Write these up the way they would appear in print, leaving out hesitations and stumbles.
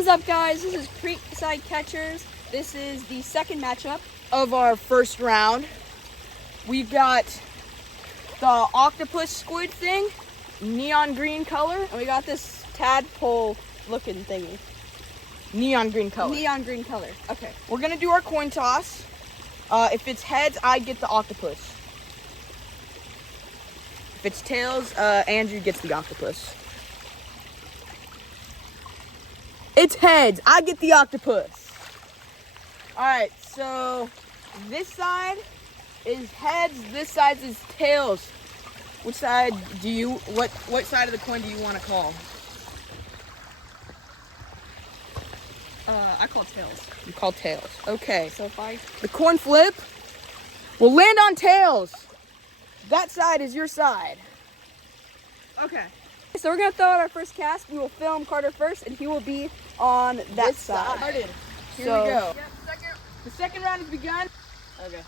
What's up, guys? This is Creekside Catchers. This is the second matchup of our first round. We got the octopus squid thing, neon green color, and we got this tadpole looking thingy. Neon green color. Neon green color. Okay. We're gonna do our coin toss. If it's heads, I get the octopus. If it's tails, Andrew gets the octopus. It's heads, I get the octopus. All right, so this side is heads, this side is tails. Which side do you, what side of the coin do you want to call? I call tails. You call tails, okay. So the coin flip will land on tails. That side is your side. Okay. So we're gonna throw out our first cast. We will film Carter first, and he will be on that This side. Here we So- go. The second round has begun. Okay.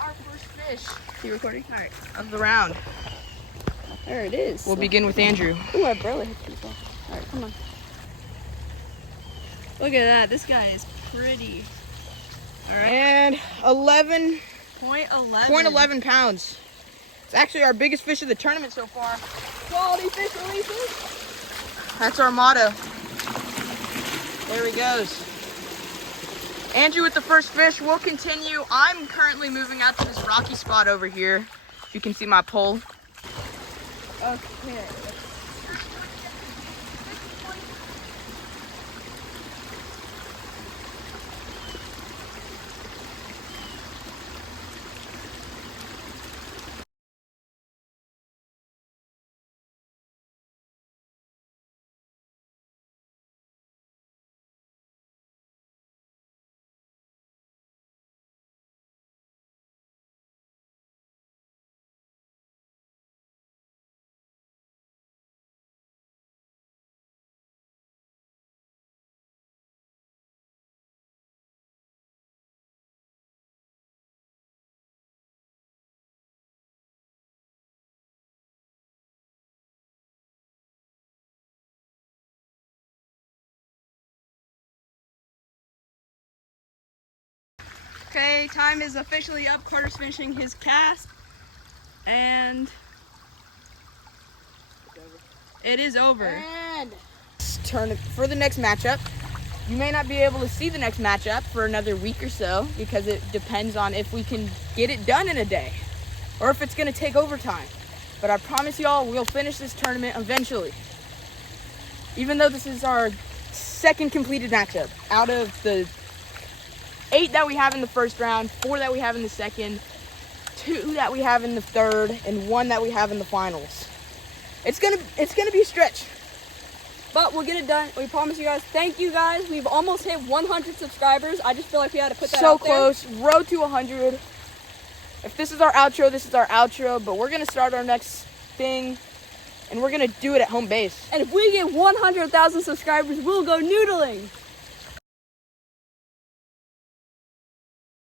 Our first fish You recording? All right. of the round. There it is. We'll begin with Andrew. Ooh, I barely hit people. All right, come on. Look at that. This guy is pretty. All right. And 11 .11 pounds. It's actually our biggest fish of the tournament so far. Quality fish releases. That's our motto. There he goes. Andrew with the first fish. We'll continue. I'm currently moving out to this rocky spot over here. If you can see my pole. Okay. Okay, time is officially up. Carter's finishing his cast, and it is over. And turn for the next matchup. You may not be able to see the next matchup for another week or so because it depends on if we can get it done in a day or if it's going to take overtime. But I promise y'all we'll finish this tournament eventually. Even though this is our second completed matchup out of the 8 that we have in the first round, 4 that we have in the second, 2 that we have in the third, and 1 that we have in the finals. It's gonna be a stretch. But we'll get it done. We promise you guys. Thank you guys. We've almost hit 100 subscribers. I just feel like we had to put that So out there. close. Road to 100. If this is our outro, this is our outro. But we're gonna start our next thing, and we're gonna do it at home base. And if we get 100,000 subscribers, we'll go noodling.